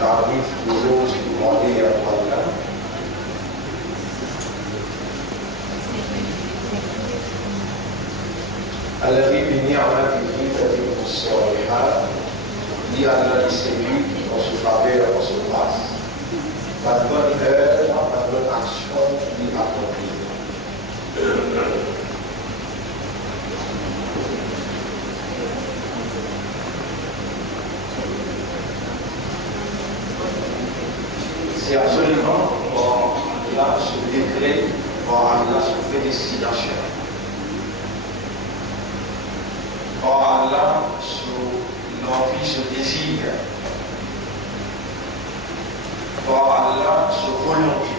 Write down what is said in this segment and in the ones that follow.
تعريف بروز الماضية ولا الذي بنعمته تتم الصالحات لأن celui dans ce faveur, dans ce grâce, la bonne œuvre, la bonne action lui accomplit. C'est absolument pour Allah ce décret, pour Allah ce félicitation. Pour Allah ce l'envie, ce désir. Pour Allah ce volonté.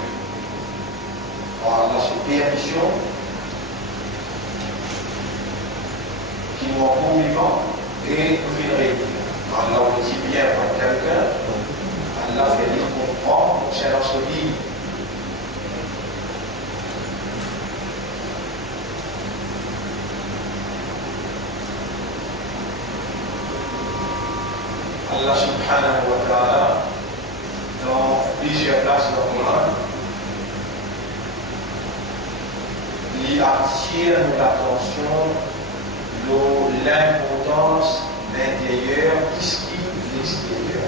Pour Allah ce permission qui nous rend vivants et nous fait réunir. Allah le dit bien par quelqu'un. Allah fait dire comprendre, c'est dans ce livre. Allah subhanahu wa ta'ala, dans plusieurs places dans le Coran, il attire l'attention de l'importance l'intérieur qui esquive l'extérieur.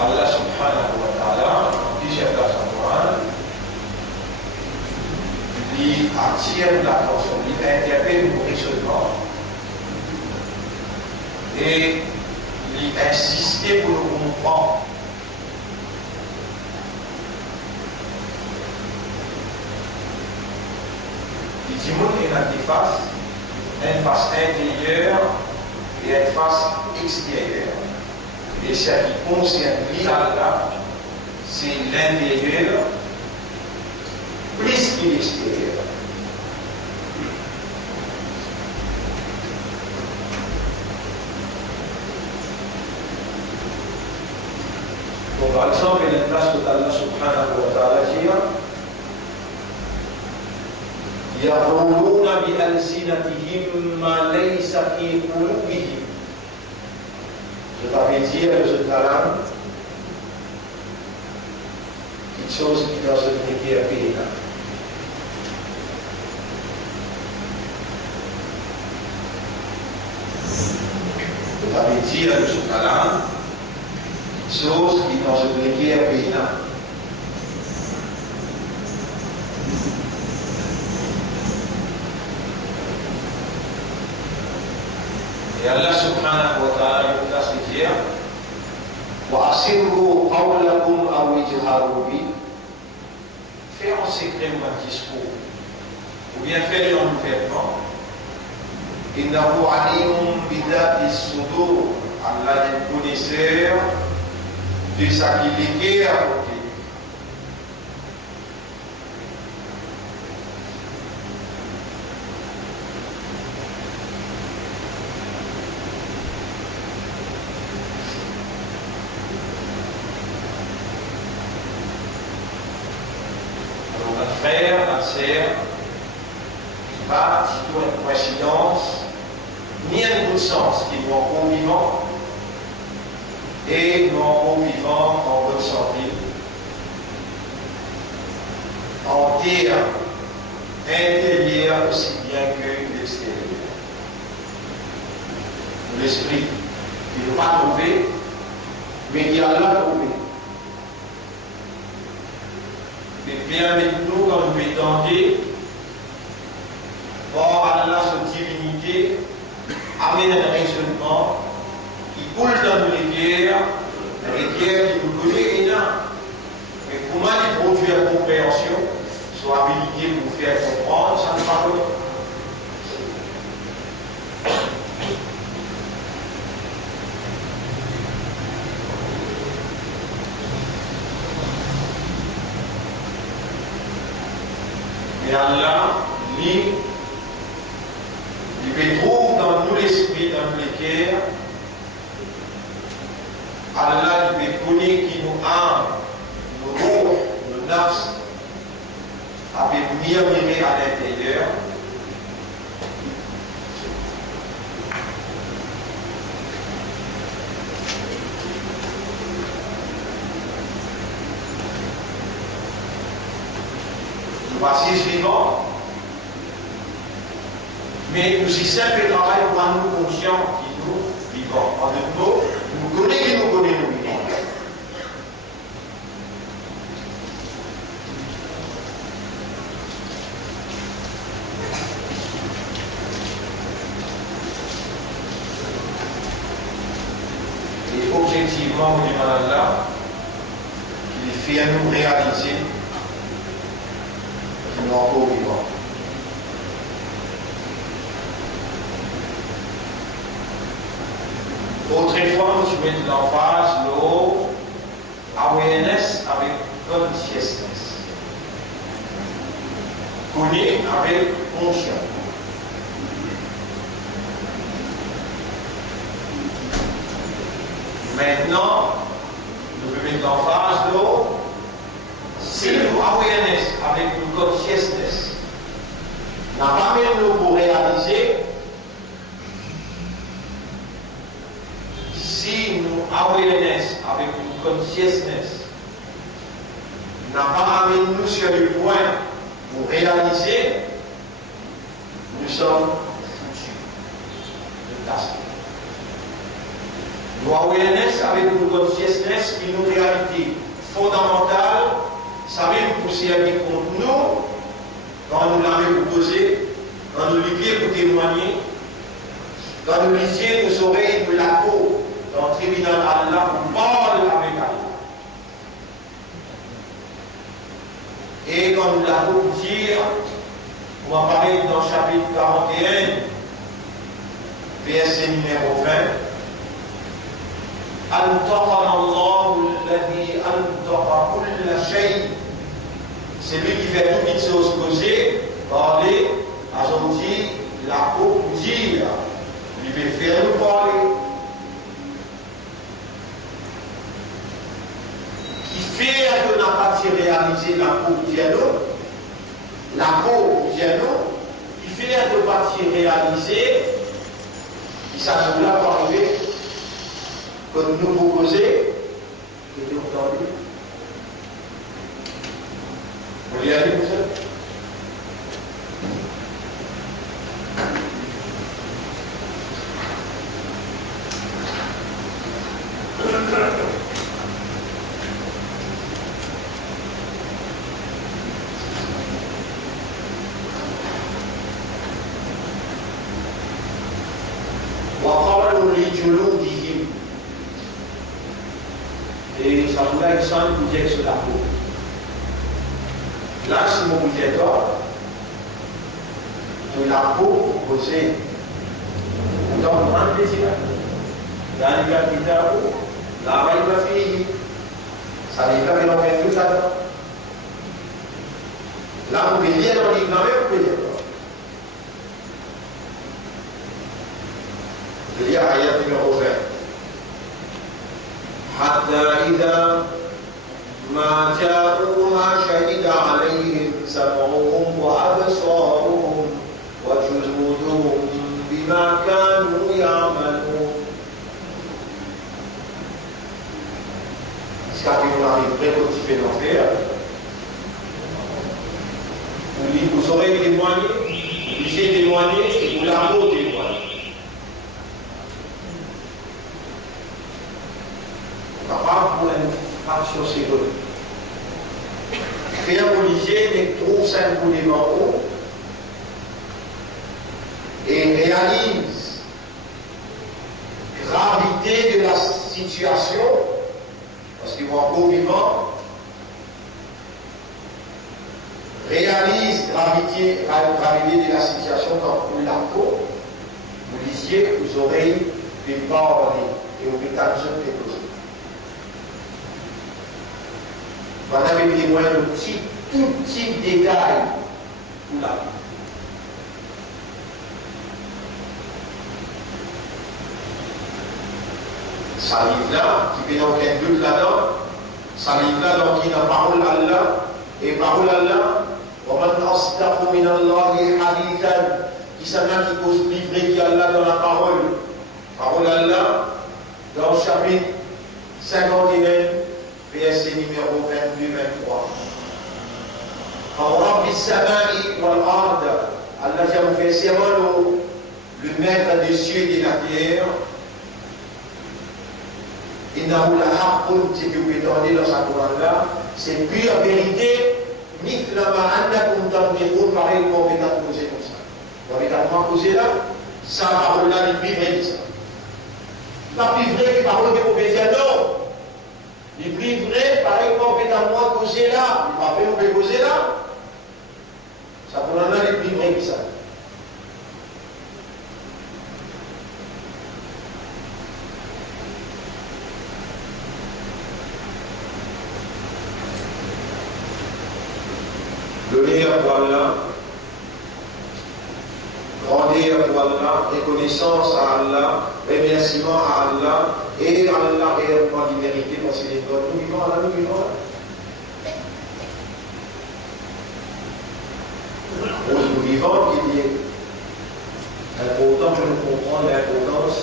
Allah subhanahu wa ta'ala, plusieurs places dans le Coran, il attire l'attention, il interpelle le raisonnement et il insiste pour le comprendre. Il dit qu'il y a une face intérieure et une face extérieure. Et ce qui concerne l'Allah, c'est l'intérieur plus que l'extérieur. Donc, par exemple, il y a une place que Allah subhanahu wa ta'ala dit يقولون بألسنتهم ما ليس في قلوبهم. Je t'avais dit avec ce talent quelque chose qui dans ce qui est payé là. Je t'avais dit avec ce talent quelque chose qui dans ce qui est payé là. Et Allah subhanahu wa ta'ala nous a dit وَأَسِرُّوا قَوْلَكُمْ أَوْ اجْهَرُوا بِهِ. Faire en secret un discours ou bien faire en ouvertement. إِنَّهُ عَلِيمٌ بِذَاتِ الصُّدُورِ. Allah est connaisseur de ce qui est à côté. Frère, la sœur, pas du tout une coïncidence, ni un autre sens qui nous en convivant et nous en convivant en bonne santé, en terre intérieure aussi bien que l'extérieur. L'esprit qui ne pas trouvé, mais qui a là trouvé. Mais bien avec nous, quand nous étendons, or Allah, sa divinité, amène un raisonnement qui coule dans nos rivières qui nous connaît énorme. Mais comment il produit la compréhension, soit habilité pour faire comprendre, ça ne pas connaître. Et Allah, lui, il trouve dans nous l'esprit, dans nous les cœurs, Allah, il connaît qui nous âme, nos ruh, nos nafs, avait murmuré à l'intérieur. Voici suivant. Mais aussi simple et travail pour un nous conscient qui nous vivons. En d'autres mots, nous connaissons nous vivons. Et objectivement, on dit là, qu'il fait à nous réaliser que nous sommes encore vivants. Autrefois, nous mettons l'emphase, l'eau, awareness avec consciousness. Connaître avec conscience. Maintenant, nous mettons l'emphase, l'eau, si nous awareness avec une consciousness n'a pas même nous pour réaliser. Si nous awareness avec une consciousness n'a pas amené nous sur le point pour réaliser, nous sommes foutus de tasser. Nous awareness avec une consciousness qui est une réalité fondamentale, ça va nous pousser à dire contre nous, quand nous l'avons proposé, quand nous l'oublions pour témoigner, quand nous lisions nos oreilles de la peau, dans le tribunal Allah, on parle avec Allah. Et quand nous l'avons dire, on va parler dans le chapitre 41, verset numéro 20. أنطقنا الله الذي أنطق كل شيء. C'est lui qui fait toutes les choses causer, parler, agir, la peau, dire. Il veut faire nous parler. Faire que n'a pas réalisé la peau dialogue, qui fait que pas réaliser, il s'agit là pour arriver, que nous proposer, que nous entendu. Vous voulez aller pour ça? Et ça vous a une seule bouteille sur la peau. Là, c'est mon bouteille d'or. De la peau posée dans le grand plaisir. Dans le cas qui t'a peau, la maille va finir. Ça n'est pas mélanger tout ça. Là, on peut lire dans l'ignorant, on peut dire. Je lis ayat numéro 20. حتى إذا ما جاءوها شهد عليهم سمعهم وأبصارهم وجلودهم بما كانوا يعملون. Est-ce qu'on arrive très motivé d'en faire? Vous aurez témoigné, vous j'ai témoigné et vous l'avez témoigné. Pour une fraction seconde. Faire religieux n'est trop simplement haut et réalise gravité de la situation, parce qu'ils vont encore vivants, réalise gravité de la situation quand vous la peau, vous lisiez, vous aurez des paroles et au bétail de quelque chose. Vous avez témoin de tout type de détail pour la vie. Ça livre là, qui fait donc un doute là-dedans, ça livre là, donc qui n'a parole Allah, et parole Allah, وَمَنْ أَصْدَقُ مِنَ اللَّهِ حَدِيثًا. Qui s'en a qui pose livrer qui Allah dans la parole. Parole Allah, dans le chapitre 51, verset numéro 22-23. En Rabbi Sama'i wal Ard, Allah vient faire serment le maître des cieux et de la terre. Innahu la haqqun, c'est que vous étendez dans sa Coran là, c'est pure vérité. Mithlama annakum tanfiqun, pareil comme on va poser comme ça. On va poser là, ça parole là, les plus vrais, ça. Pas plus vrai que parole que vous pouvez dire non. Les plus vrais, pareil comme on va poser là, les papiers on peut poser là. Ça pour là, les plus vrais que ça. L'honneur pour Allah, grandeur pour Allah, reconnaissance à Allah, remerciement à Allah, et Allah réellement l'immérité parce qu'il est bon. Nous vivons là, nous vivons là. Nous vivons, il est important que nous comprenions l'importance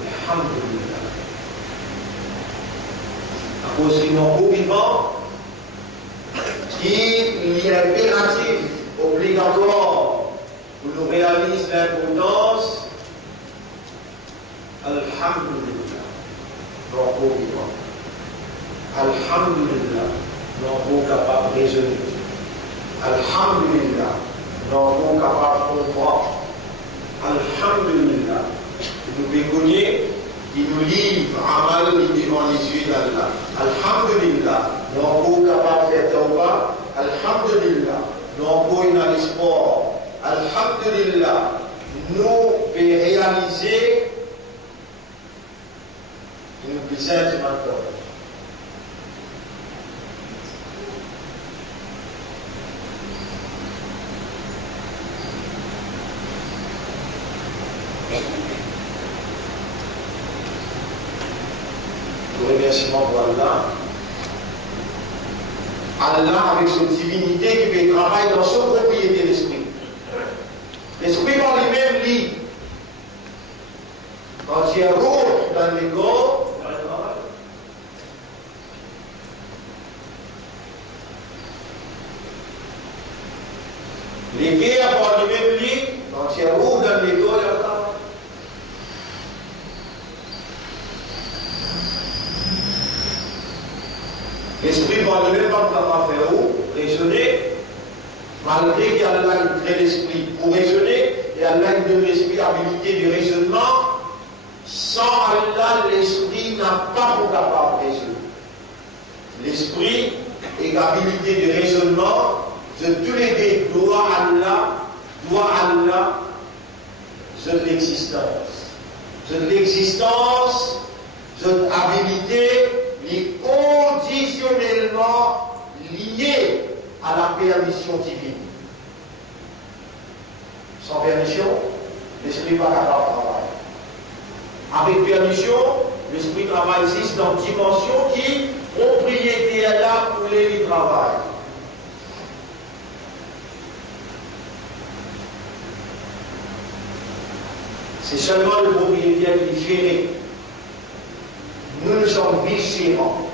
de Alhamdulillah. À cause que nous vivons, il est impératif, obligatoire, pour nous réaliser l'importance, Alhamdulillah, non pour vivant. Alhamdulillah, non pour capable de raisonner. Alhamdulillah, non pour capable de comprendre. Alhamdulillah, nous bégonnier, qui nous livre à mal devant les yeux d'Allah. Alhamdulillah, non pour capable de faire tawbah. Alhamdulillah, nous pouvons dans l'espoir. Alhamdulillah, nous pouvons réaliser une puissance maintenant. Le remerciement pour Allah. Allah, avec son divinité, qui fait travailler dans son propriété l'esprit. L'esprit par lui-même lit. Quand il y a roux dans les corps, il y a un travail. Les guerres par lui-même lit. Quand il y a roux dans les corps, il y a un travail. L'esprit par lui-même pas capable de faire où raisonner, malgré qu'Allah crée l'esprit pour raisonner, et Allah donne l'esprit habilité de raisonnement. Sans Allah, l'esprit n'a pas pour capable de raisonner. L'esprit et l'habilité de raisonnement, de tous les deux, doit Allah, de l'existence. De l'existence, de l'habilité, est conditionnellement lié à la permission divine. Sans permission, l'esprit n'est pas capable de travailler. Avec permission, l'esprit travail existe dans une dimension qui, propriété est là pour les travail. C'est seulement le propriétaire qui est géré. Nous sommes vigérants.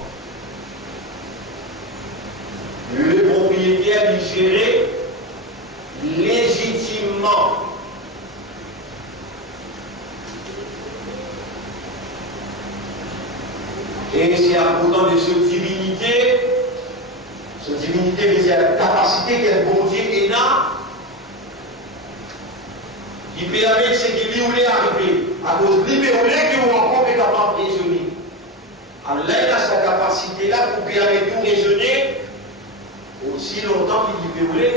Le propriétaire est géré légitimement. Et c'est à cause de cette divinité c'est la capacité qu'elle bon Dieu est là, qui permet ce qui lui voulait arriver. À cause de lui, qui est encore capable de raisonner. Allah a sa capacité là pour permettre de raisonner aussi longtemps qu'il y voulait.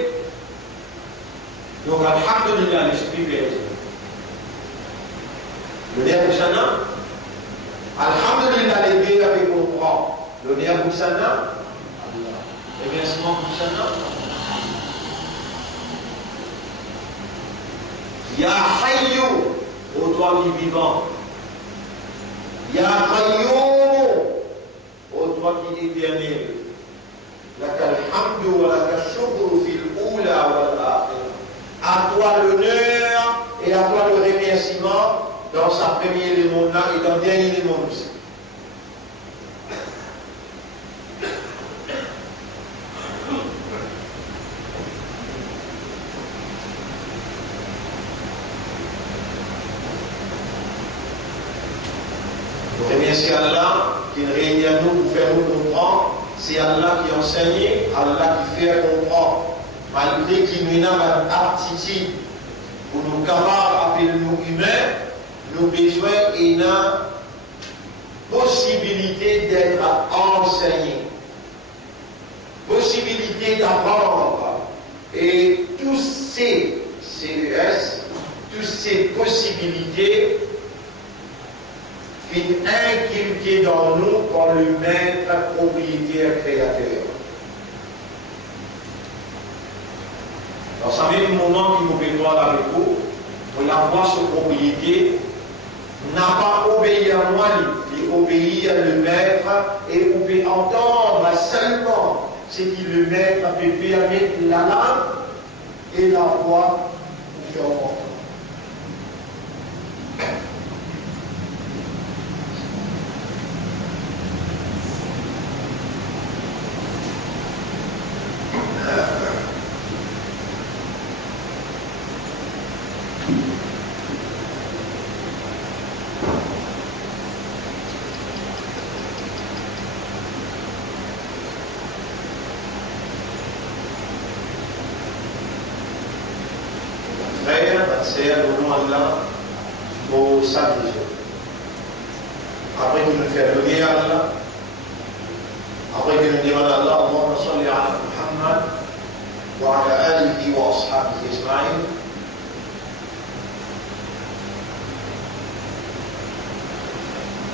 Donc, alhamdulillah, l'esprit fait raisonner. Le nerf Boussana, alhamdulillah, les deux avec mon droit. Le nerf Boussana, le versement Boussana. Ya Hayyou, ô toi qui vivant. Ya Qayyum, ô toi qui est éternel. Laka alhamdu wa laka shukru fil oula premier élément là et dans le dernier élément aussi. Nous remercions Allah qui réunit à nous pour faire nous comprendre. C'est Allah qui enseigne, Allah qui fait comprendre. Malgré qu'il nous a une aptitude pour nous capables d'appeler nous humains, nous besoin et une possibilité d'être enseignés, possibilité d'apprendre. Et tous ces CES, toutes ces possibilités viennent inculquer dans nous par le maître propriétaire créateur. Dans ce même moment qui nous fait avec vous, pour l'avoir sur propriété, n'a pas obéi à moi, il obéit à le maître et on peut entendre seulement ce que le maître peut permettre la langue et la voix pour faire entendre. C'est au nom d'Allah au samedi. Après qu'il nous fait le à Allah, après qu'il nous demande à Allah, Allahumma salli ala Muhammad wa ala alihi wa ashabihi ajma'in.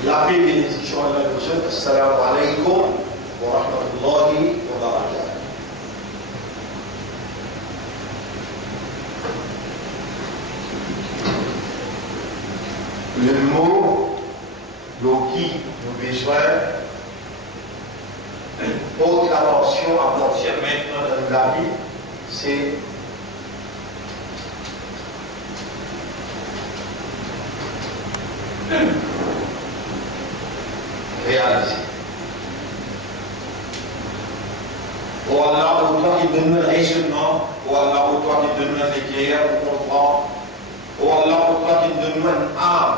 La paix et bénédiction à Allah nous souhaite. Assalamu alaikum wa rahmatullahi wa barakatuh. Le mot qui nous besoin haute attention à partir maintenant dans la vie, c'est réaliser. Oh Allah, au toi qui donne le raisonnement, oh Allah, au toi qui donne l'éclair, on comprend. Oh Allah, au toi qui donne une âme.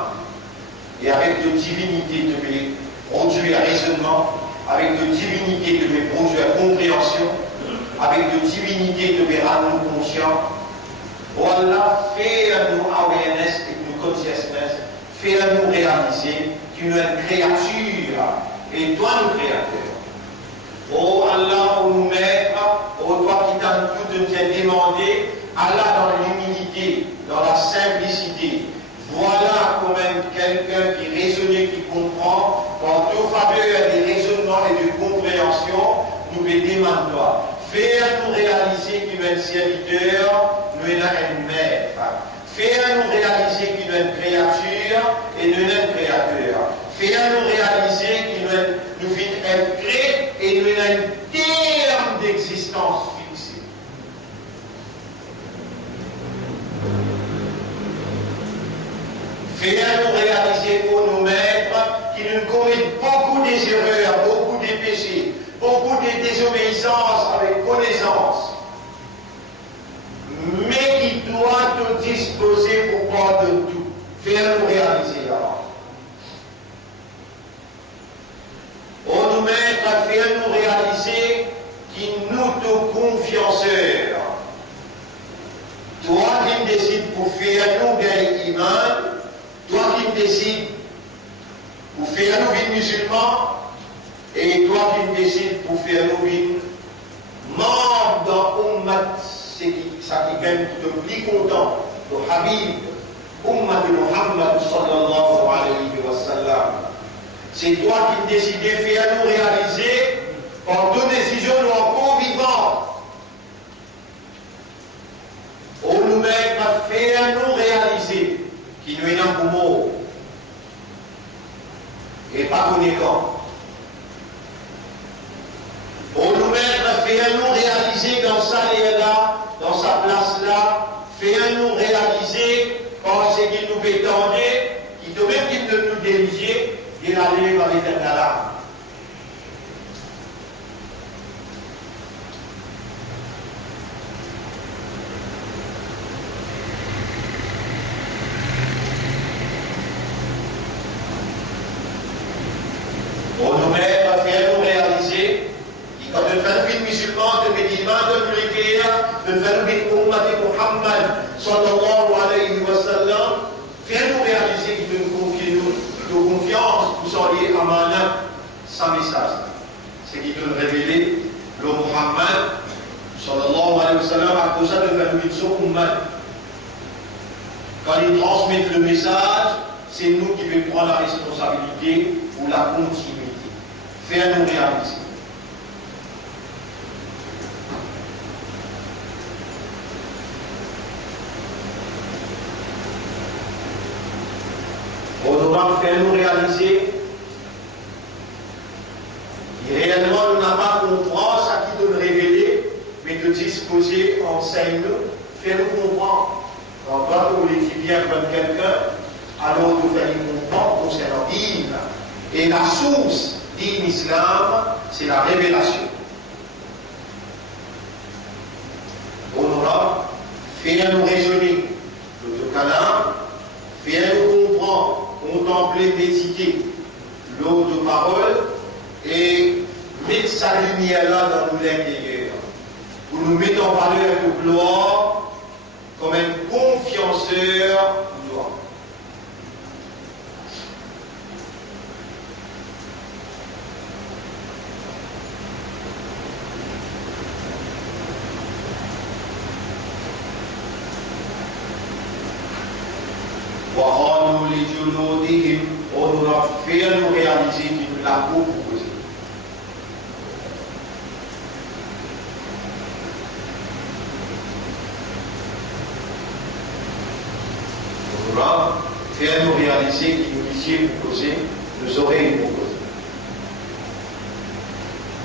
Et avec de divinité de mes produire raisonnement, avec de divinité de mes produire compréhension, avec de divinité de mes rendre conscients. Oh Allah, fais à nous awareness et nous consciousness, fais à nous réaliser qu'une créature et toi nous créateur. Oh Allah, oh nous maître, oh toi qui t'as tout de demandé, Allah dans l'humilité, dans la simplicité. Voilà quand même quelqu'un qui raisonne, qui comprend, par tout faveur des raisonnements et de compréhension, nous les demandons toi. Fais à nous réaliser qu'il y a un serviteur, nous avons un maître. Fais à nous réaliser qu'il y a une créature et nous avons un créateur. Fais à nous réaliser qu'il nous vit un cré et nous avons un terme d'existence fixé. Fais à nous réaliser pour nous maîtres qui nous commettent beaucoup des erreurs, beaucoup des péchés, beaucoup de désobéissances avec connaissance, mais qui doit te disposer pour pardonner tout. Fais à nous réaliser alors. Oh nous maîtres, fais à nous réaliser qui nous te confianceurs. Toi qui me décides pour faire nous gagner iman, toi qui me décides pour faire nous vie musulmans, et toi qui me décides pour faire nous vie membres dans Ummat, c'est ça qui gagne tout le plus content, le Habib, Ummat de Muhammad sallallahu alayhi wa sallam. C'est toi qui me décides de faire nous réaliser par deux décisions nous encore vivantes. On nous met à faire nous réaliser qui nous est dans le mot et pas connaissant. On nous met à faire nous réaliser dans sa là, dans sa place là, faire nous réaliser par ce qu'il nous fait tendre, qui de même qu'il de nous diriger et l'aller vers l'éternel âme. On nous met à faire nous réaliser que quand on fait une musulman, de médimans, de prière, de faire une ummati Muhammad sallallahu alayhi wa sallam, faire nous réaliser qu'il nous confie de confiance pour s'allier à Mana, sa message. C'est qu'il doit révéler le Muhammad sallallahu alayhi wa sallam à cause de faire une ummah. Quand il transmet le message, c'est nous qui devons prendre la responsabilité pour la continuité. Faire nous réaliser. On doit faire nous réaliser que réellement nous n'avons pas compris ce qui doit nous révéler, mais de disposer, enseigne-nous, faire nous comprendre. Quand vous voulez bien comme quelqu'un, alors vous faites nous comprendre concernant l'île. Et la source l'islam, c'est la révélation. On aura fait nous raisonner le canard, fait nous comprendre, contempler, méditer l'eau de parole et mettre sa lumière là dans nous l'intérieur. Pour nous mettre en valeur de gloire comme un confianceur de gloire. وقالوا لجلودهم on doit faire nous réaliser qu'il nous l'a proposé. On doit faire nous réaliser qu'il nous l'issiez proposé, nous oreilles proposé.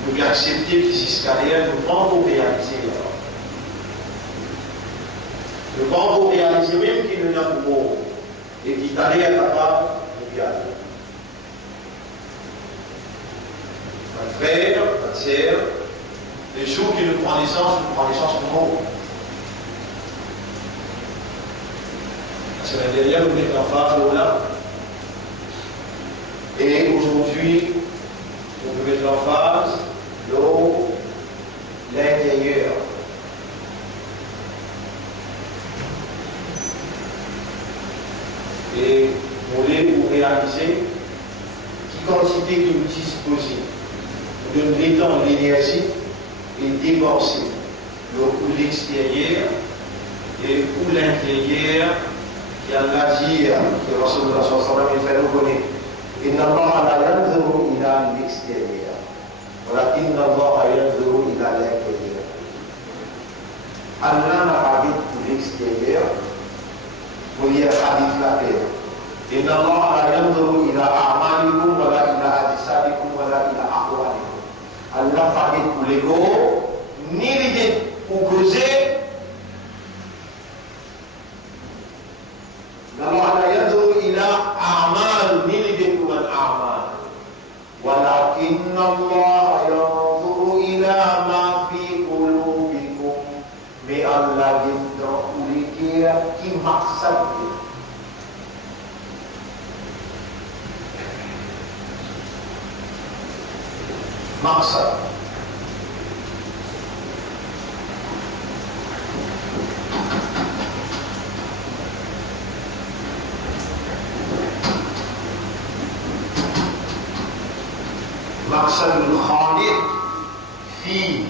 Nous devons accepter qu'ils escaliers, nous devons pour réaliser alors. Nous devons pour réaliser même qu'il nous l'a proposé. Et qui t'allait à capable de bien. Un frère, une sœur, les jours qui nous prend naissance de mort. La semaine dernière, nous mettons en face de là. Et aujourd'hui, nous mettons en face l'eau, l'intérieur. Et on voulait vous réaliser qui quantité que nous disposons de mettre l'énergie et dépenser pour l'extérieur et pour l'intérieur qui a l'agir que Rasulullah sallallahu alayhi wa sallam fait nous connaître. Inna Allah la yanzuru ila l'extérieur. Voilà, inna Allah yanzuru ila l'intérieur. Allah n'a pas dit pour l'extérieur. ولي حديث لا غير إن الله لا ينظر إلى أعمالكم ولا إلى أجسادكم ولا إلى أحوالكم. Allah parle pour l'ego, ni l'idée pour causer. Allah لا ينظر إلى أعمال ni l'idée pour un أعمال. ولكن الله ينظر إلى ما في قلوبكم. Mais Allah dit qui maqsad maqsad مقصد الخالق في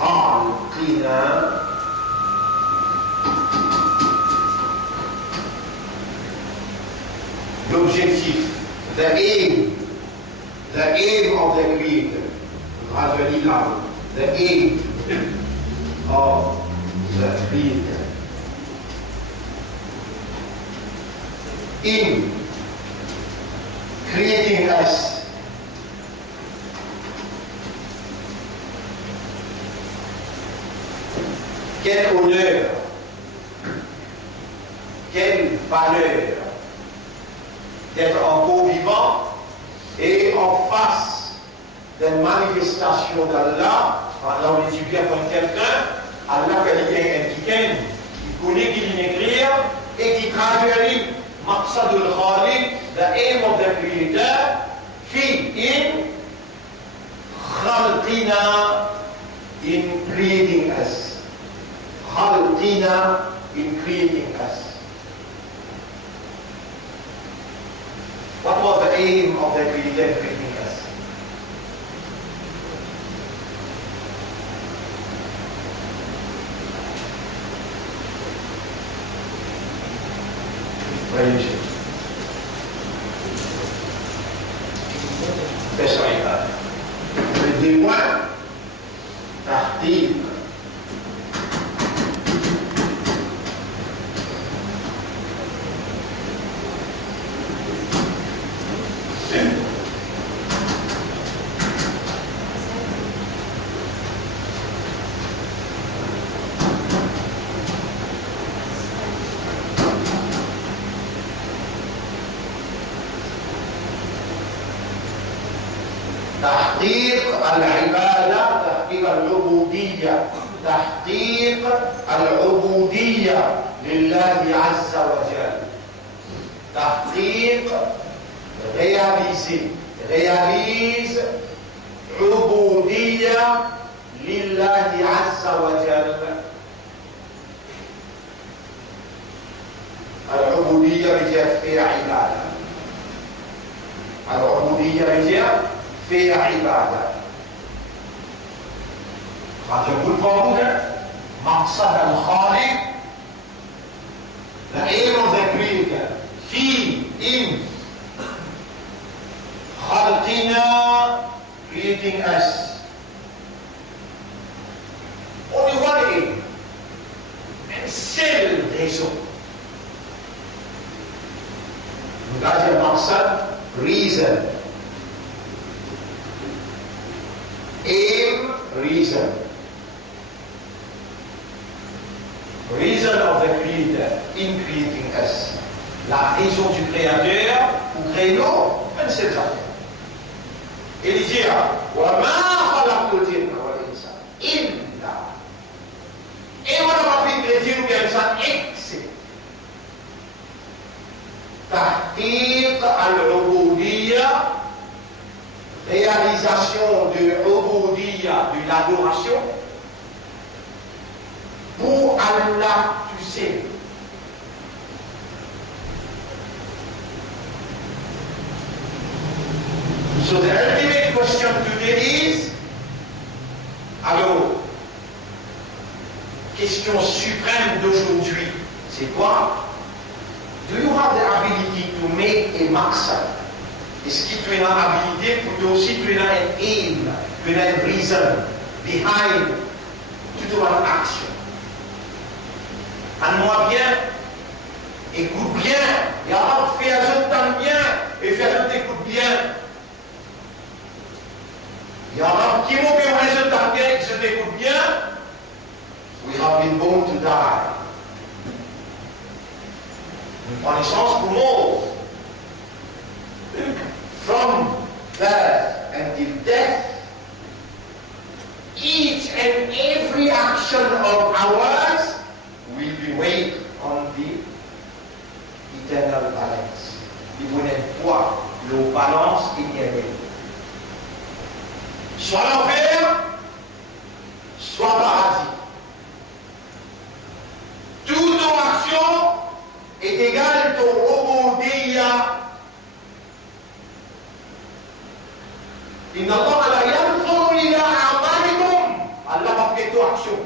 خلقنا l'objectif, the aim of the Creator, the aim of the Creator in creating us. Quel honneur, quelle valeur d'être en co-vivant et en face d'une manifestation d'Allah. Alors on étudie comme quelqu'un, Allah qui connaît qu'il écrire et qui traduit maqsad al-Khaliq, the aim of the Creator, in khalqina, in creating us. Khalqina, in creating us. What was the aim of the Creator in creating us? Religion. Besok ibadah. Kedua, tahqiq. تحقيق العبادة، تحقيق العبودية، تحقيق العبودية لله عز وجل. تحقيق réalise عبودية لله عز وجل. العبودية بجهة في عبادة. العبودية بجهة في عبادة. قد يقول قوله مقصد الخالق، the aim of the Creator in خلقنا, creating us. Only one aim, and seul raison. Regardez le maqsad, reason. Aim, reason. Reason of the Creator in creating us. La raison du Créateur pour créer nous, une seule chose. Il dit وَمَا خَلَقْتُ الْجِنَّ وَالْإِنسَ إِلَّا. Et on n'a pas fait le djinn ou bien ça, excès. تحقيق العبودية, réalisation de l'ubudiyya, de l'adoration pour Allah, tu sais. So the ultimate question today is, alors, question suprême d'aujourd'hui, c'est quoi? Do you have the ability to make a maqsad? Est-ce que tu as l'habilité pour toi aussi, tu as un aim, tu as une reason behind toute ton action? Anne-moi bien, écoute bien, et alors fais un autre temps bien, et fais un autre écoute bien. Et alors, qui m'a fait un autre temps bien et que je t'écoute bien? We have been born to die. En essence pour mort. From birth until death, each and every action of ours will be weighed on the eternal balance. Il vous n'êtes pas le balance éternelle. Soit l'enfer, soit paradis. Toute ton action est égale ton ubudiyya. Inna Allah la yanzuru ila a'malikum. Allah va regarder ton action.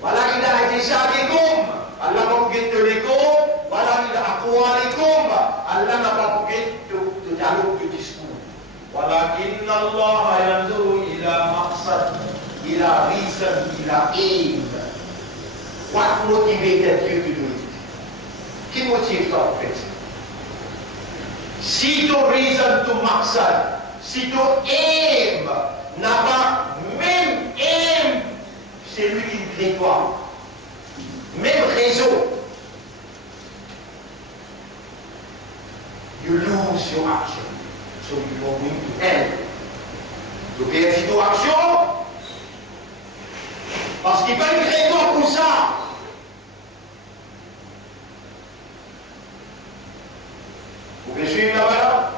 Voilà ila ajsadikum. Allah va regarder les corps. Voilà ila aqwalikum. Allah n'a pas regardé ton dialogue, ton discours. ولكن الله ينظر إلى مقصد, إلى reason, إلى aim. What motivated you to do it? Qui motive toi en fait? Si ton reason, ton maqsad, si ton aim n'a pas même aim, c'est lui qui crée toi. Même raison. You Donc il y a une situation, parce qu'il n'y a pas une raison pour ça. Vous pouvez suivre là-bas?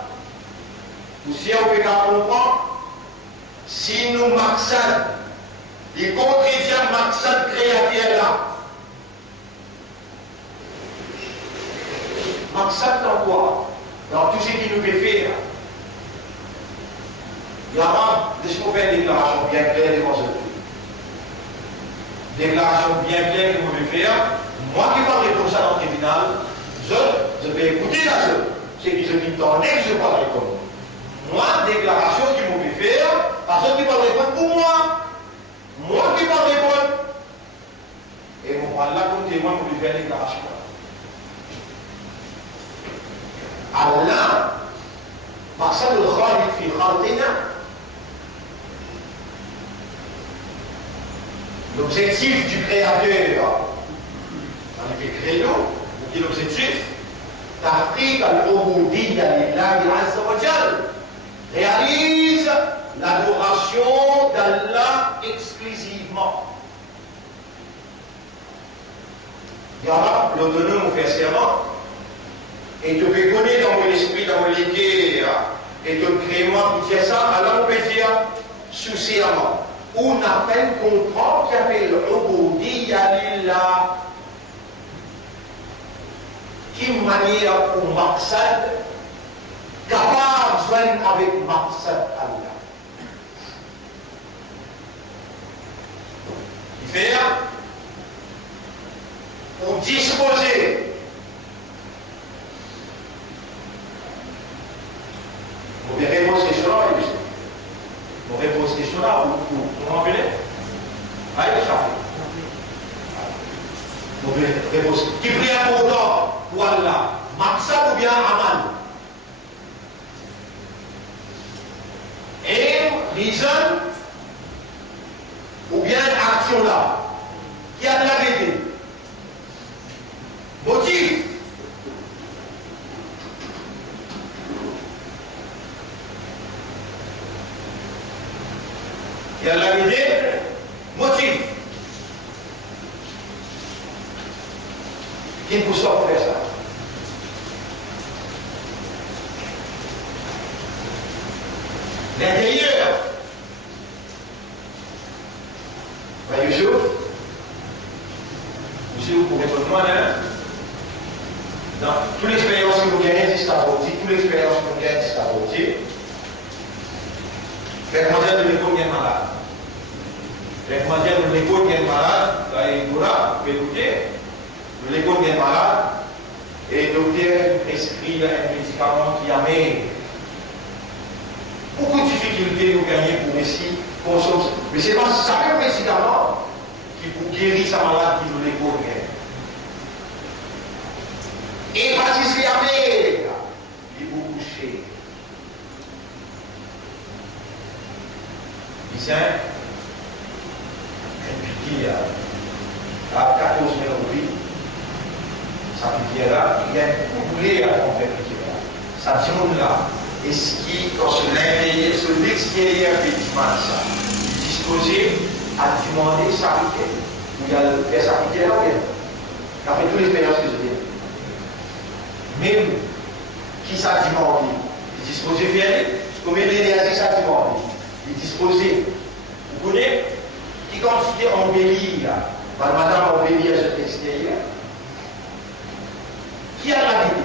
Ou si on peut comprendre, si nous marxons, les contre-chrétiens marxent créateur là. Marxant dans quoi? Dans tout ce qu'il nous fait faire. Il y a laisse-moi faire une déclaration bien claire devant ce truc. Déclaration bien claire que vous devez faire. Moi qui parle comme ça dans le tribunal, je vais écouter la chose. C'est que je m'entendais que je parlerai comme vous. Moi, déclaration qui vous fait faire, à ceux qui parlent pour moi. Moi qui parle répondre. Et mon parle là comme témoin pour lui faire une déclaration. Allah, مقصد الخالق في خلقنا. L'objectif du créateur, dans le créneau, ou l'objectif, تحقيق العبودية لله عز وجل, réalise l'adoration d'Allah exclusivement. Ya Rab, l'autonome au fait serment, et te fais connaître dans mon esprit, dans mon légué, et te crée moi pour dire ça, alors on peut dire souciamment. On a peine comprendre qu'il y avait l'ubudiyya lillah. Qui manière pour maqsad, capable de joindre avec maqsad Allah. Il fait pour disposer. Vous verrez vos questions-là, vous verrez vos questions-là, vous m'en venez. Allez, ça. Vous verrez vos qui prie important pour Allah, maqsad ou bien amal. Et reason ou bien action là, qui a de la vérité. Motif. Il y a la vérité, motif. Qui vous sort faire ça? L'intérieur. Voyez Youssouf? Aussi vous pouvez répondre moi là. Dans toute l'expérience que vous gagnez, c'est à côté. Toute l'expérience que vous gagnez, c'est à côté. Les demoiselles de l'école viennent malades. Les demoiselles de l'école viennent malades. Là, il vous écoutez. L'école viennent malades. Et le docteur prescrit un médicament qui amène beaucoup de difficultés vous gagnez pour essayer de consommer. Mais ce n'est pas ça même médicament qui vous guérit sa maladie de l'école. Et parce que c'est amène, il vous coucher. C'est un pitié à 14 000 roupies. Sa pitié là, il y a un boulet à faire pitié là. Ça tient là. Et ce qui, quand sur l'extérieur des dimanches, il disposé à demander sa pitié. Il y a le faire sa pitié là, il a fait toute l'expérience que je dis. Même qui s'a demandé, il disposé de faire, comme il réagit, ça demandé. Il disposé, vous connaissez, qui considère embellir, madame embellir cet extérieur, qui a la vie?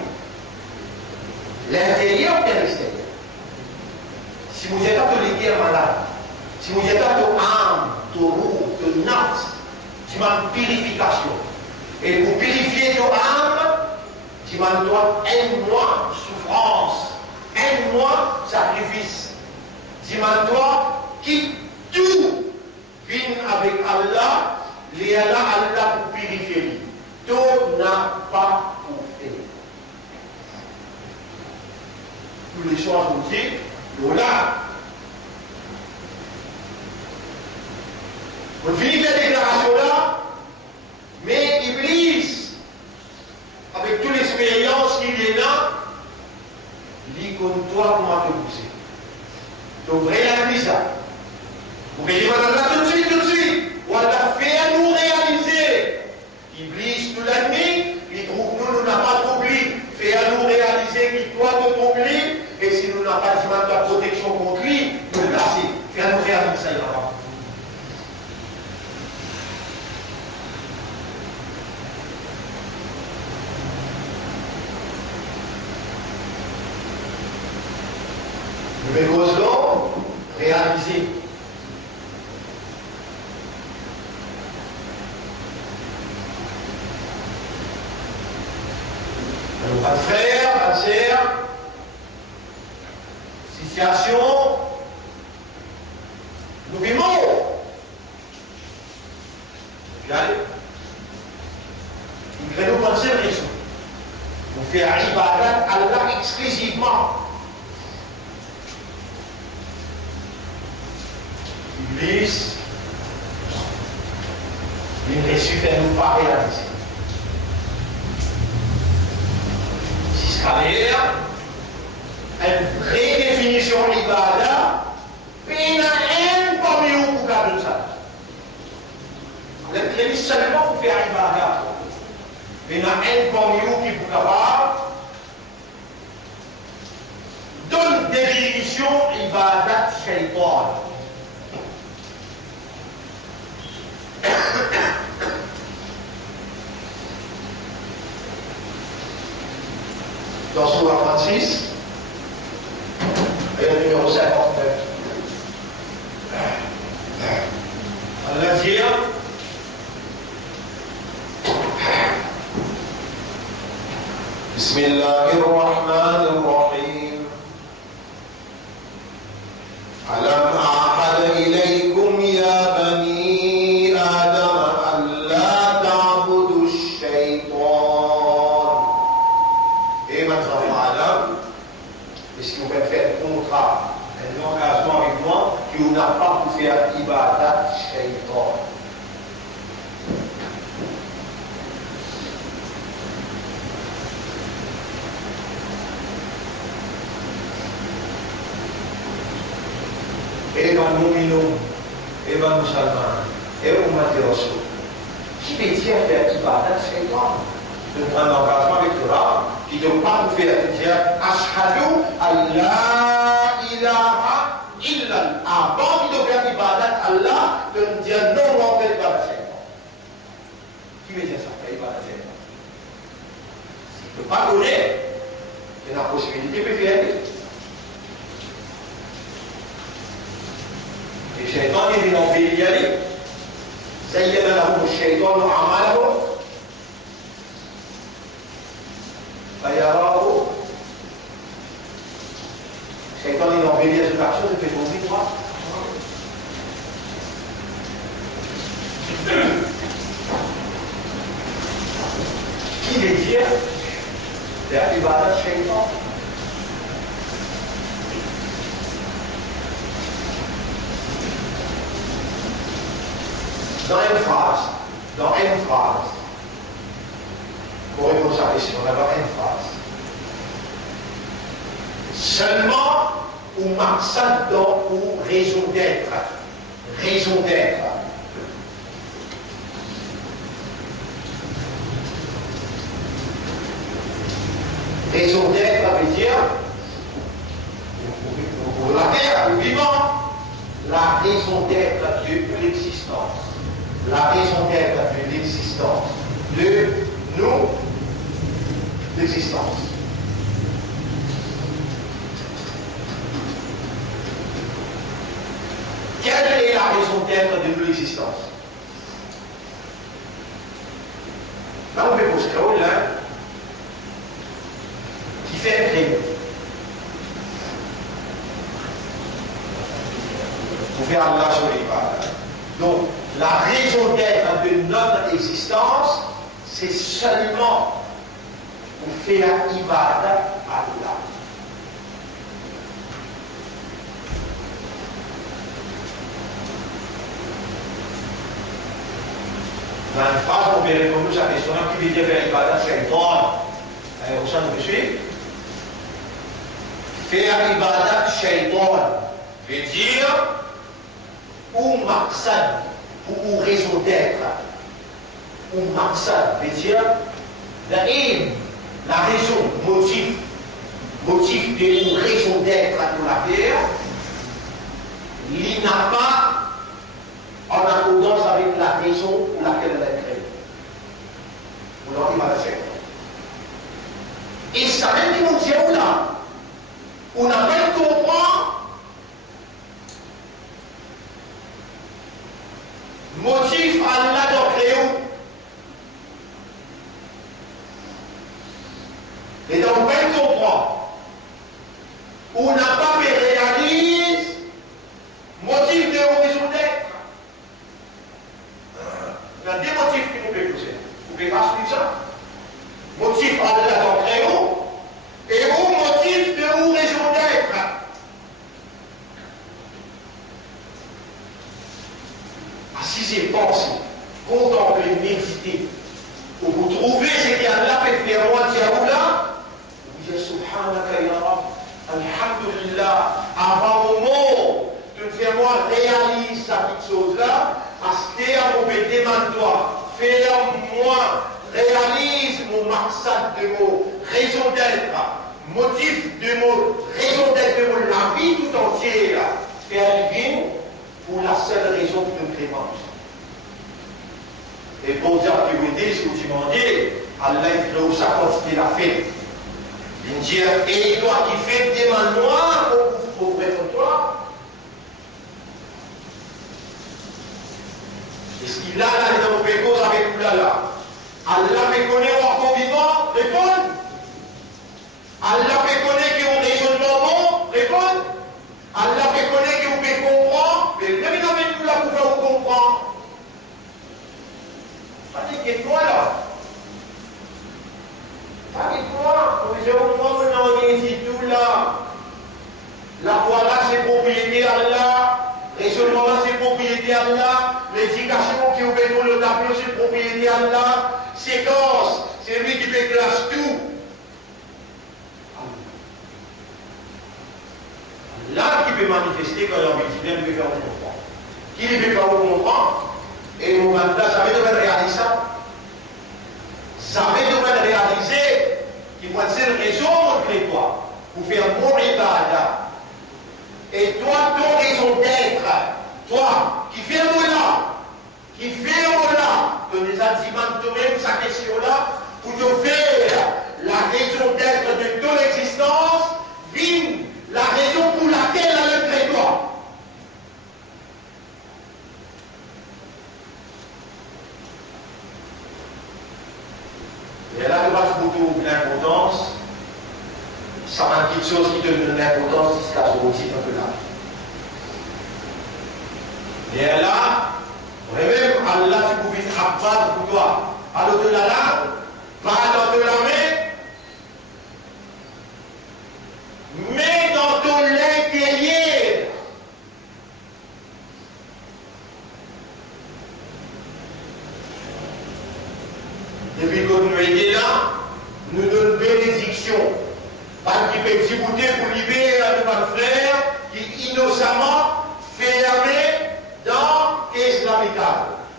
L'intérieur ou bien l'extérieur? Si vous êtes à tout les malade, si vous êtes à tout âme, tout roux, tout nat, tu m'as une purification. Et pour purifier ton âme, tu m'as toi un mois souffrance, un mois sacrifice. Dis-moi, qui tout vient avec Allah, il est là Allah pour purifier. Tout n'a pas pour faire. Tous les choses vous disent, là. Vous finissez la déclaration là, mais Iblis, avec toute l'expérience qu'il est là, il dit comme toi, comment te pousser. Donc réalise ça. Vous voyez madame là tout de suite. On va faire nous réaliser. Iblis nous l'a mis, il trouve nous n'a pas trouvé. Faire nous réaliser qu'il doit de tomber. Et si nous n'avons pas de la protection contre lui, nous le placer. Faire nous réaliser ça là-bas. Nouvelle cause d'or, réaliser. Alors, pas de frère, pas de sœur, situation, nous vivons. Regardez. Il fait nous penser raison. On fait un ibadat à Allah exclusivement. Iblis, il ne suffit nous pas réaliser. Si c'est une vraie définition d'Ibada, il y a un parmi nous pour garder ça. Vous êtes créé seulement pour faire Ibada. Il y a un parmi nous qui est capable d'une définition Ibada Shaitan. Dans Sourate 36, et le numéro 59. Allah dit Bismillahirrahmanirrahim. Alam a'had ilaykum ya bani Adam an la ta'budu ash-shaytan. Et maintenant, Adam, est-ce que vous pouvez faire un contrat, un engagement avec moi, qui n'a pas pu faire ibadat shaytan? Et dans le mu'minun, et dans le musulman, et au Rasul, qui veut dire faire ibadat shaytan? De prendre un engagement avec le Rab, qui ne doit pas nous faire dire Ashhadu an la ilaha illa. Avant de faire ibadat Allah, de nous dire non, on fait ibadat shaytan. Qui veut dire ça, faire ibadat shaytan? S'il ne peut pas donner, il y a la possibilité de faire. Et le shaytan, il est dans le pays, زين لهم الشيطان أعمالهم فيراه الشيطان il envie de faire chose, il fait tomber toi. Qui veut dire faire ibadat shaytan? Dans une phrase, pour répondre à la question, on va avoir une phrase. Seulement ou maqsad ou raison d'être. Raison d'être. Raison d'être veut dire, pour la terre, le vivant, la raison d'être de l'existence. La raison d'être de l'existence de nous, l'existence. Quelle est la raison d'être de l'existence? Là, on peut poser là, qui fait un crime. Pour faire Allah sur les balles. Donc, la raison d'être de notre existence, c'est seulement pour faire ibadat à Allah. Dans une phrase, on peut répondre à la question qui veut dire faire ibadat shaytan. Au sein de suite. Faire ibadat shaytan veut dire ou maqsad, ou raison d'être, ou maqsad veut dire la aim, la raison, motif de raison d'être de la terre, il n'a pas en accordance avec la raison pour laquelle elle est créée. Vous l'avez mal fait. Et ça même qui nous dit là, on a même compris motif Allah dans créé. Et donc, même comprend, on n'a pas réalise motif de raison d'être. Il y a des motifs qui nous peuvent poser. Vous pouvez pas suivre ça. Motif Allah dans créé et au motif de raison d'être. Assisez, pensez, contemplez, méditez. Pour vous trouver ce qu'il y a là, fait faire moi, Diaoula. Vous dites Subhanaka ya Rab, Alhamdulillah, avant au mot, de me faire moi réalise cette petite chose-là, parce que mon pété demande-toi, fais-moi, réalise mon maqsad de mots, raison d'être, motif de mots, raison d'être de mots, la vie tout entière, faire divine pour la seule raison de clémence. Et pour dire que vous dites, si vous demandez, Allah il crée où sa quantité l'a fait. Il dit, et toi qui fais des mains noires pour vrai comme toi, est-ce qu'il a là dans nos cause avec vous là? Allah me connaît encore vivant? Répondez. Allah me connaît que vous raisonnement bon? Répondez. Allah me connaît que vous pouvez comprendre? Mais même dans nous là pour faire vous comprendre. Fatiguez-toi là. Fatiguez-toi. Vous dites, on est tout là. La foi là, c'est propriété Allah. Raisonnement là, c'est propriété Allah. L'éducation qui ouvre dans le tableau, c'est propriété Allah. Séquence, c'est lui qui déclasse tout. Là, qui peut manifester quand il a envie de bien, il peut faire vous comprendre. Qui peut faire vous comprendre? Et au moment là, ça veut dire réaliser ça. Ça veut dire réaliser qu'il faut être une raison de toi pour faire mon ibada. Et toi, ton raison d'être, toi, qui fais un là, qui fait un là, de des sentiments de toi-même, sa question-là, pour te faire la raison d'être de ton existence, vive la raison pour laquelle elle est toi. Et là, tu passes beaucoup l'importance. Ça va être quelque chose qui te donne l'importance, c'est ce aussi un peu là. Et là, même Allah, tu pouvais te rappeler pour toi. À l'au-delà là, pas dans de la main, mais dans ton intérieur. Depuis que nous étions là, nous donnons bénédiction. Pas qui peut s'ébouter pour libérer notre frère qui innocemment fermé dans l'islamique.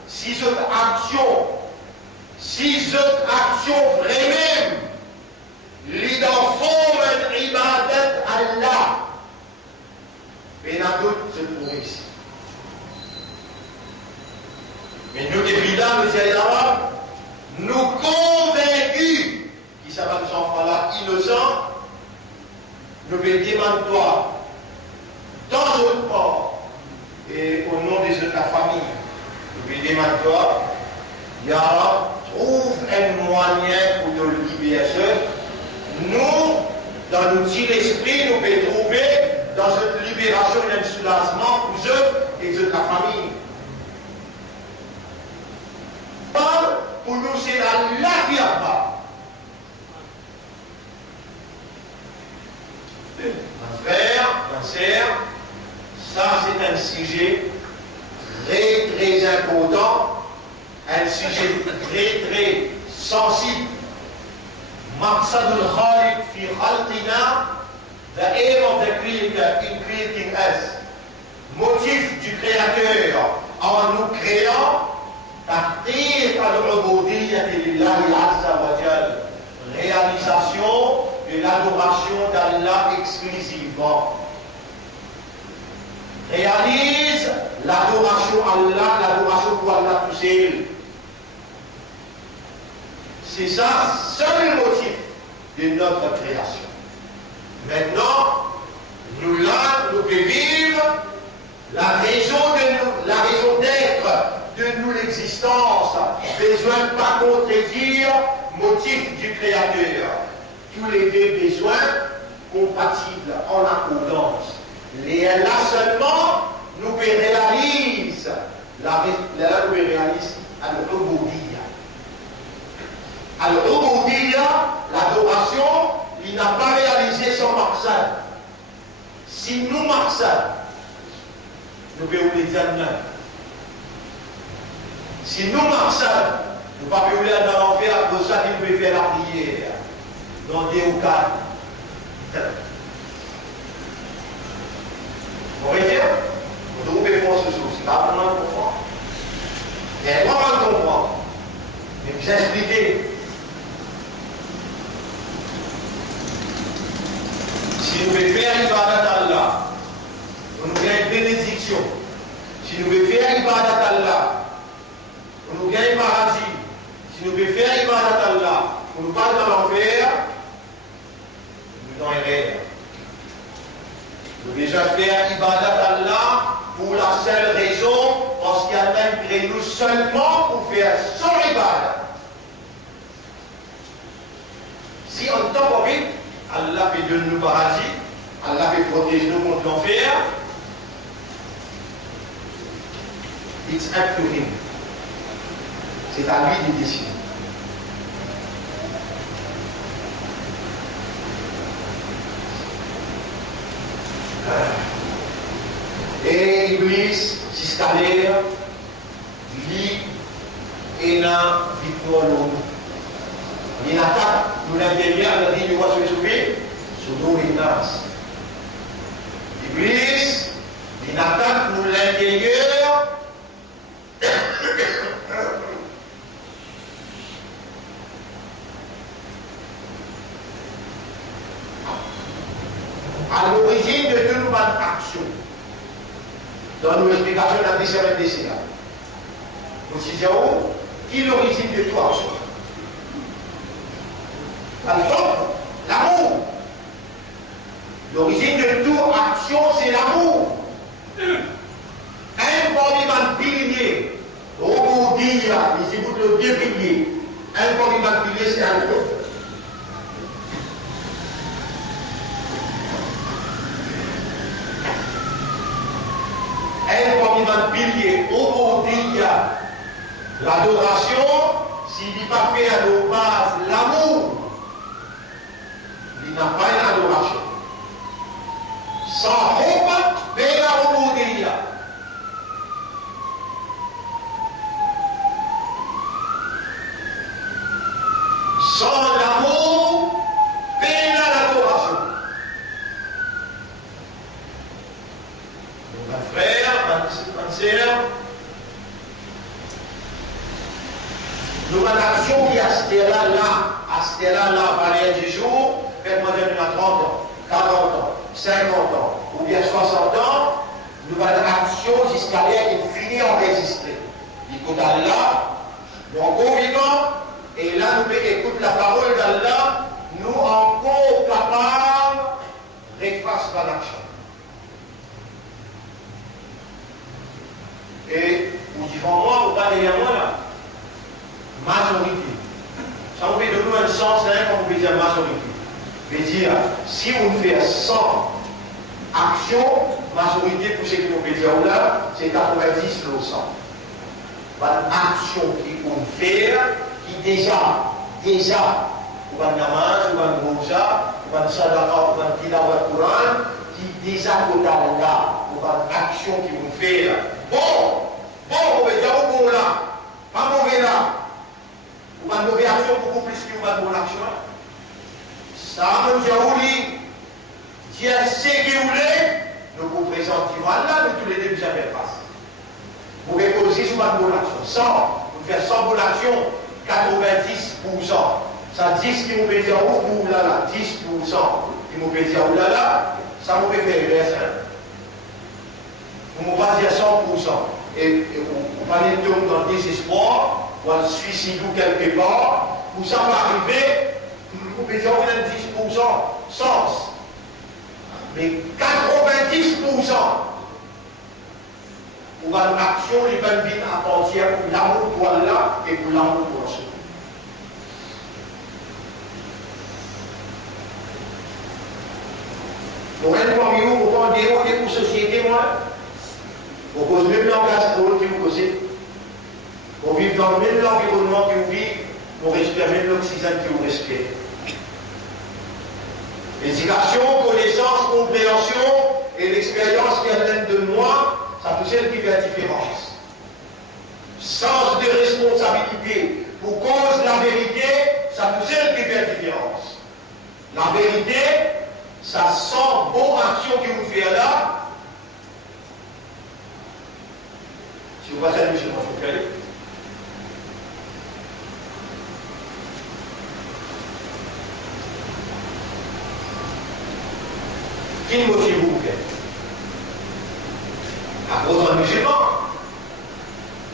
Si cette action vraiment, l'identité de ibadat Allah, mais dans doute, se trouve ici. Mais nous, depuis là, nous disons, nous convaincus qui savent que ces enfants-là innocents, nous vais demander toi, dans notre corps, et au nom de ta famille, nous vais demander toi, Yara, trouve un moyen pour te libérer. Nous, dans l'outil l'esprit, nous pouvons trouver dans cette libération un soulagement pour eux et de ta famille. Pour nous, c'est la qui a pas. Frère, ma sœur, ça c'est un sujet très très important, un sujet très très sensible. Maqsadul Khaliq fi khalqina, the aim of the Creator in creating us. Motif du Créateur en nous créant, تحقيق العبودية لله عز وجل, réalisation de l'adoration d'Allah exclusivement. Réalise l'adoration à Allah, l'adoration pour Allah tout seul. C'est ça, seul motif de notre création. Maintenant, nous là, nous vivons la raison d'être de nous l'existence, besoin de pas contredire, motif du Créateur. Tous les deux besoins compatibles, en accordance. Et là seulement, nous réalisons al-ubudiyya. Al-ubudiyya, l'adoration, il n'a pas réalisé son maqsad. Si nous maqsad, nous pouvons les dire non. Si nous maqsad, nous ne pouvons pas aller dans l'enfer à cause de ça qu'il peut faire la prière. Dans des ou quatre. Vous voyez, vous trouvez force ce souci. Là, vous allez comprendre. Et moi, je comprends. Mais vous expliquez. Si nous voulons faire ibadat Allah, nous avons une bénédiction. Si nous voulons faire ibadat Allah, nous avons un paradis. Si nous voulons faire ibadat Allah, nous pas dans l'enfer, nous dans les rêves. Nous devons déjà faire ibadat Allah pour la seule raison, parce qu'il a créé nous seulement pour faire son ibadat. Si on tombe vite, Allah peut donner nous paradis, Allah peut protéger nous contre l'enfer. It's up to him. C'est à lui de décider. Et Iblis, jusqu'à l'air, lui, et n'a victoire l'homme. Il attaque, nous l'intérieur, il a dit, il va se sauver, sur nous les nas. Iblis, il attaque, nous l'intérieur, à l'origine de toute bonne action. Dans nos explications, on a dit ça avec des sénats. Nous disons, qui est l'origine de toute action? L'amour. L'origine de toute action, c'est l'amour. Un combat pilier, au dit, ici vous le deux piliers. Un combat pilier, c'est un autre. Un combat pilier, au dit, l'adoration, s'il n'est pas fait à nos bases l'amour, il n'a pas une adoration. Sans hubba, bela ubudiyya. Sans l'amour, bela l'adoration. Mon frère, ma sœur, nous avons une action qui est là, par les jours, faites-moi dire 30 ans, 40 ans, 50 ans, ou bien 60 ans, nous avons une action jusqu'à l'air qui finit enregistrée. Écoute Allah, nous encore vivants, et là nous écoutons la parole d'Allah, nous encore capables de refaire par l'action. Et vous dites, moi, vous parlez à moi là, majorité. Ça vous fait de nous un sens, comme vous pouvez dire majorité. Veut dire, si vous faites 100 actions, majorité pour ce que vous pouvez dire là, c'est 90%. Une action qui vous fait, qui déjà, vous avez namaz, vous avez roja, vous avez sadaqa, vous avez tilawat Quran, qui déjà total là, vous avez une action qui vous fait. Bon, vous pouvez dire au bon là, pas mauvais là. Vous avez une mauvaise action beaucoup plus que vous avez une bonne action. Ça, nous dit, Dieu sait qui vous voulez, nous vous présentons Allah, nous tous les deux, vous avez face. pas de bonne action. 100, vous faites 100 bonnes actions, 90%. Ça 10 qui m'ont fait dire, oh là là, 10% qui m'ont fait dire, oh là là, ça m'a fait faire vous m'avez pas dire 100%. Et vous parlez de dans le désespoir, ou un suicide ou quelque part, où ça va arriver, vous pouvez dire, on a 10%, sens. Mais 90%, pour une action, les bonnes vies à partir pour l'amour pour Allah et pour l'amour pour la société. Donc, un parmi vous, vous rendez pour la société, moi, vous posez le même langage pour que vous causez. Vous vivez dans le même environnement que vous vivez, vous respirez même l'oxygène que vous respirez. Éducation, connaissance, compréhension et l'expérience qui est de moi, ça tout seul qui fait la différence. Sens de responsabilité pour cause de la vérité, ça tout seul qui fait la différence. La vérité, ça sent bonne action que vous faites là. Si vous passez à l'émission, je vous fais aller. Qui motive vous faites? Apôtre musulman.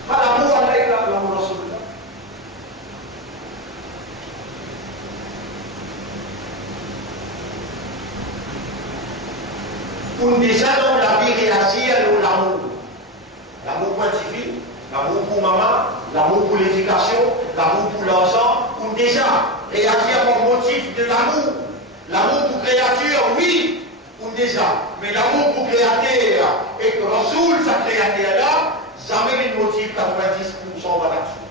Pas l'amour avec l'amour dans ce monde. Pour déjà dans la vie réagir à l'amour. L'amour quantifié, l'amour pour maman, l'amour pour l'éducation, l'amour pour l'enfant, ou déjà réagir par motif de l'amour. L'amour pour créature, oui, ou déjà, mais l'amour pour créateur et que Rasoul, sa créateur-là, jamais le motif 90% va là-dessus.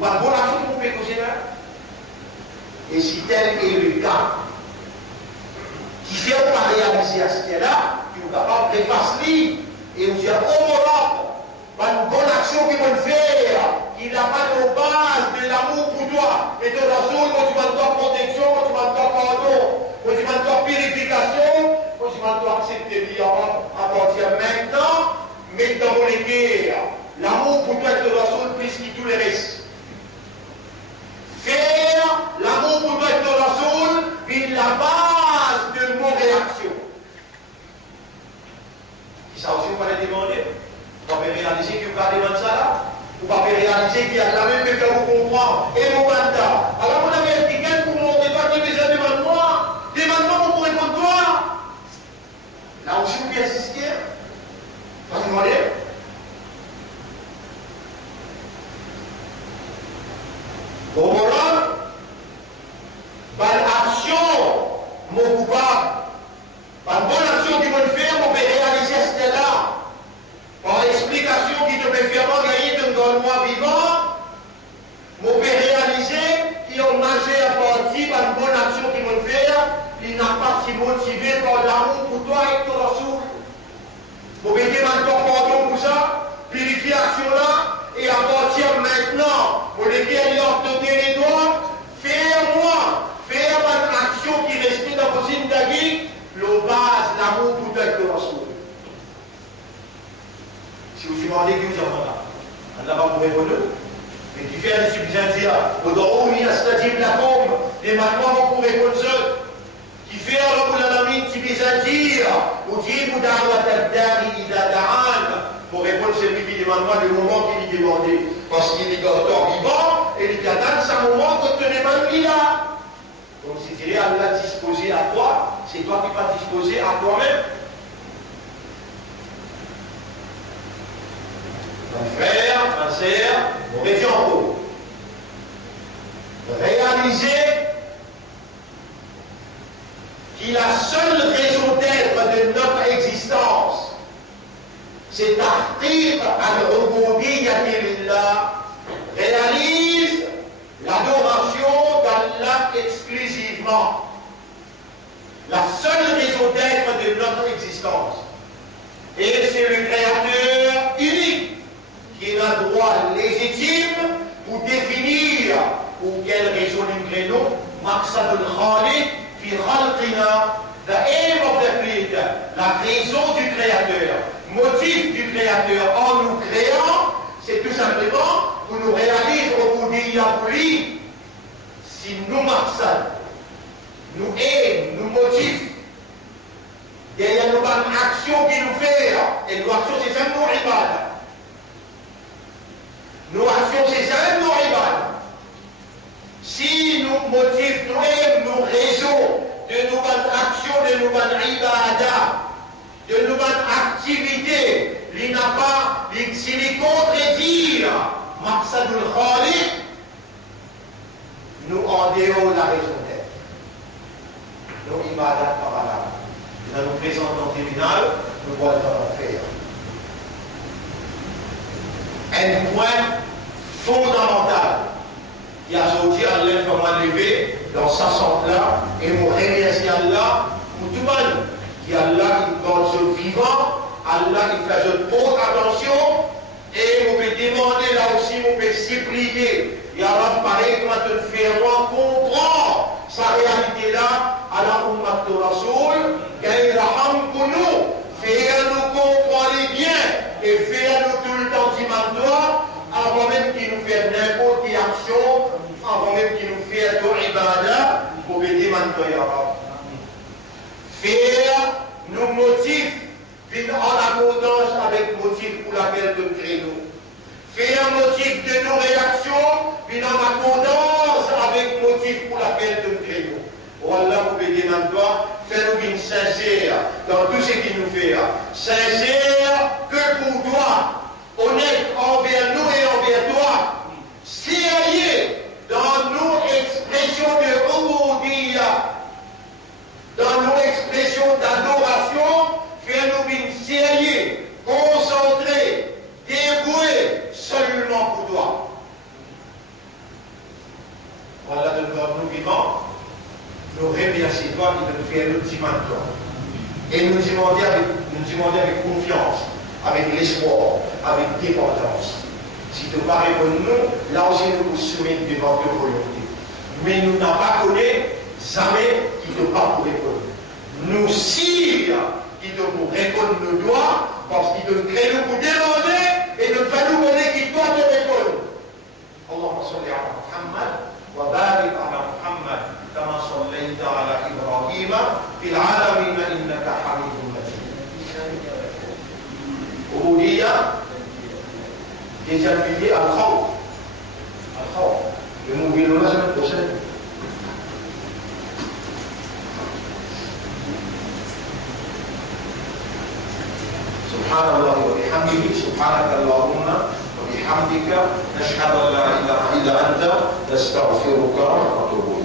Ou un bon action qu'on fait causer là. Et si tel est le cas, qui fait pas réaliser à ce là, qui est capable de faire et vous dire, oh voilà, une bonne action qu'il peut faire, il n'a pas de base de l'amour pour toi, et de la zone où tu vas te protection, où tu vas te pardon, où tu vas te purification, où tu vas te accepter à partir de maintenant, mais dans les guerres, l'amour pour toi et de la zone plus que tous les restes. Faire l'amour pour toi et de la zone, est la base de mon réaction. Ça aussi, vous allez demander. Vous pouvez réaliser que vous allez demander ça là. Vous pouvez réaliser qu'il y a la même que vous comprendre. Et mon mandat. Alors, vous avez un ticket pour monter pas que les gens demandent moi. Demande-moi pour répondre toi. Là aussi, vous pouvez insister. Vous allez demander. Bon, voilà. Bonne action, mon coupable. Une bonne action qui peut faire, on peut réaliser ce là. Par explication qui te peut faire gagner dans le mois vivant, on peut réaliser qu'il a mangé à partir d'une bonne action qui peut faire, il n'a pas si motivé par l'amour pour toi et pour la source. On peut demander pardon pour ça, purifier l'action là, et à partir de maintenant, pour lesquels il a donné les doigts, faire-moi, faire une action qui reste dans vos indagis. Le base, l'amour pour toi et pour la source. Si vous demandez qui vous en là, on n'a pas pour répondre. Mais qui fait un suffisant dire, au dehors, il y a c'est-à-dire la tombe, les mamans vont pour répondre seul. Qui fait alors pour la lamine, qui vise à dire, ou dit, ou d'arwa tabdari, il a d'arane, pour répondre celui qui demande moi le moment qu'il lui demandait. Parce qu'il est encore vivant, et il attend sa moment que tu demandes qu'il a. Donc si tu es Allah disposé à toi, c'est toi qui vas disposer à toi-même. Un frère, un sœur, on revient en haut. Réaliser que la seule raison d'être de notre existence, c'est d'arriver à le rebondir là, réalise l'adoration d'Allah exclusivement. La seule raison d'être de notre existence. Et c'est le Créateur unique qui a le droit légitime pour définir pour quelle raison nous créons Maqsad al-Khaliq fi khalqina, the aim of the Creator, la raison du Créateur, motif du Créateur en nous créant, c'est tout simplement pour nous réaliser au bout d'il y a plus, si nous marchons, nous aidons, nous motivons, il y a une action qui nous fait, et nos actions c'est ça nos ibadah. Nos actions c'est ça nos ibadah. Si nous motivons, nous aimons, nos réseaux, de nos actions, de nos ibadah, de nos activités, il n'a pas, si les contredire, Maqsadul Khaliq, nous en dehors de la raison d'être. Nos ibadah par là. Dans nos présents dans le tribunal, nous voyons faire. Un point fondamental qui a sorti à l'information levé dans sa santé là, et nous remercions Allah pour tout le monde qui Allah qui garde ce vivant, Allah qui fait haute attention, et vous pouvez demander là aussi, vous pouvez supplier, et Allah pareil comment te faire moi comprendre sa réalité là, à la Ummat Rasoul, qu'il raham pour nous, faire-nous comprendre bien, et faire-nous tout le temps dimanche, avant même qu'il nous fait n'importe quelle action, avant même qu'il nous fait de ibadah, pour aider maintenant. Faire nous motive, en accordance avec motif pour laquelle nous créons. Faire motif de nos réactions, puis en accordance avec motif pour laquelle nous créons. Voilà, vous pouvez dire maintenant, fais-nous une sincère dans tout ce qu'il nous fait. Sincère que pour toi, honnête envers nous et envers toi, sérieux dans nos expressions de ubudiyya, dans nos expressions d'adoration, fais-nous une sérieux, concentré, dévoué seulement pour toi. Voilà, de nous vivants, nous remercions toi qui nous fait un petit toi. Et nous demander avec confiance, avec l'espoir, avec dépendance. Si tu parles pour nous, là aussi nous nous soumettons devant ta volonté. Mais nous n'avons pas connu jamais qui ne pas pour répondre. Nous sire qui te pour répondre nos doigts, parce qu'il te crée nous pour demander et nous fait nous donner qui doit te répondre. Allahumma salli ala Muhammad wa barik ala Muhammad kama sallaita ala Ibrahim fil alamin innaka hamidun majid. Ubudiyya deuxième pilier al-khawf. Al-khawf. Le mot bien la semaine prochaine. سبحان الله وبحمده سبحانك اللهم وبحمدك نشهد ان لا اله الا انت نستغفرك ونتوب